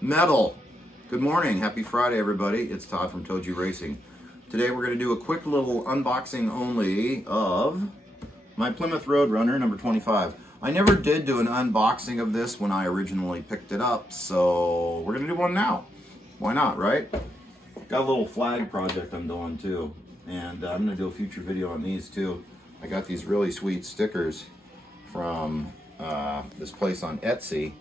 Metal. Good morning. Happy Friday, everybody. It's Todd from Toji Racing. Today we're going to do a quick little unboxing only of my Plymouth Road Runner number 25. I never did do an unboxing of this when I originally picked it up, so we're going to do one now. Why not, right? Got a little flag project I'm doing too, and I'm going to do a future video on these too. I got these really sweet stickers from this place on Etsy,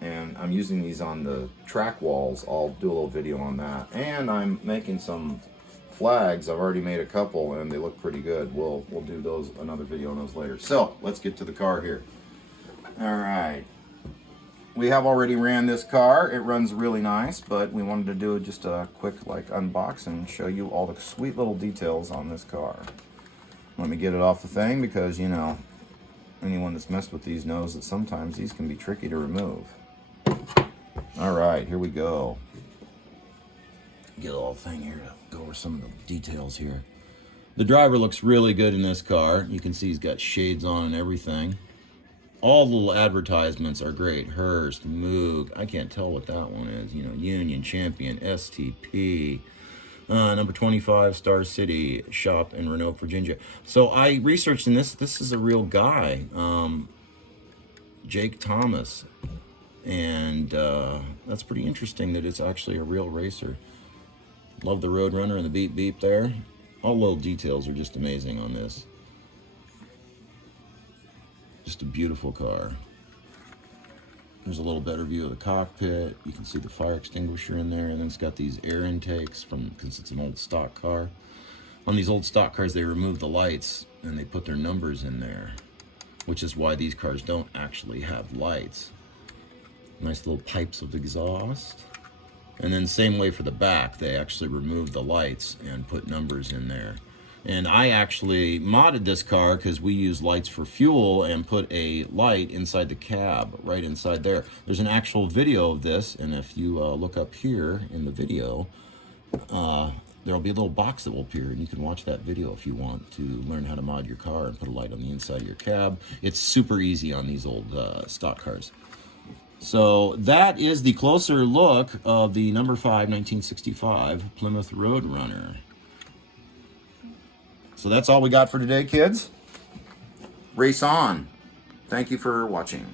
and I'm using these on the track walls. I'll do a little video on that. And I'm making some flags. I've already made a couple and they look pretty good. We'll do those, another video on those later. So let's get to the car here. All right, we have already ran this car. It runs really nice, but we wanted to do just a quick unboxing, show you all the sweet little details on this car. Let me get it off the thing because, you know, anyone that's messed with these knows that sometimes these can be tricky to remove. All right, here we go. Get a little thing here to go over some of the details here. The driver looks really good in this car. You can see he's got shades on and everything. All the little advertisements are great. Hearst, Moog, I can't tell what that one is. You know, Union, Champion, STP, number 25, Star City, shop in Roanoke, Virginia. So I researched in this. This is a real guy, Jake Thomas. And that's pretty interesting that it's actually a real racer. Love the Road Runner and the beep beep there. All little details are just amazing on this. Just a beautiful car. There's a little better view of the cockpit. You can see the fire extinguisher in there, and then it's got these air intakes because it's an old stock car. On these old stock cars, they remove the lights and they put their numbers in there, which is why these cars don't actually have lights. Nice little pipes of exhaust. And then same way for the back, they actually remove the lights and put numbers in there. And I actually modded this car because we use lights for fuel and put a light inside the cab, right inside there. There's an actual video of this, and if you look up here in the video, there'll be a little box that will appear, and you can watch that video if you want to learn how to mod your car and put a light on the inside of your cab. It's super easy on these old stock cars. So that is the closer look of the number 5 1965 Plymouth Road Runner. So that's all we got for today, kids. Race on. Thank you for watching.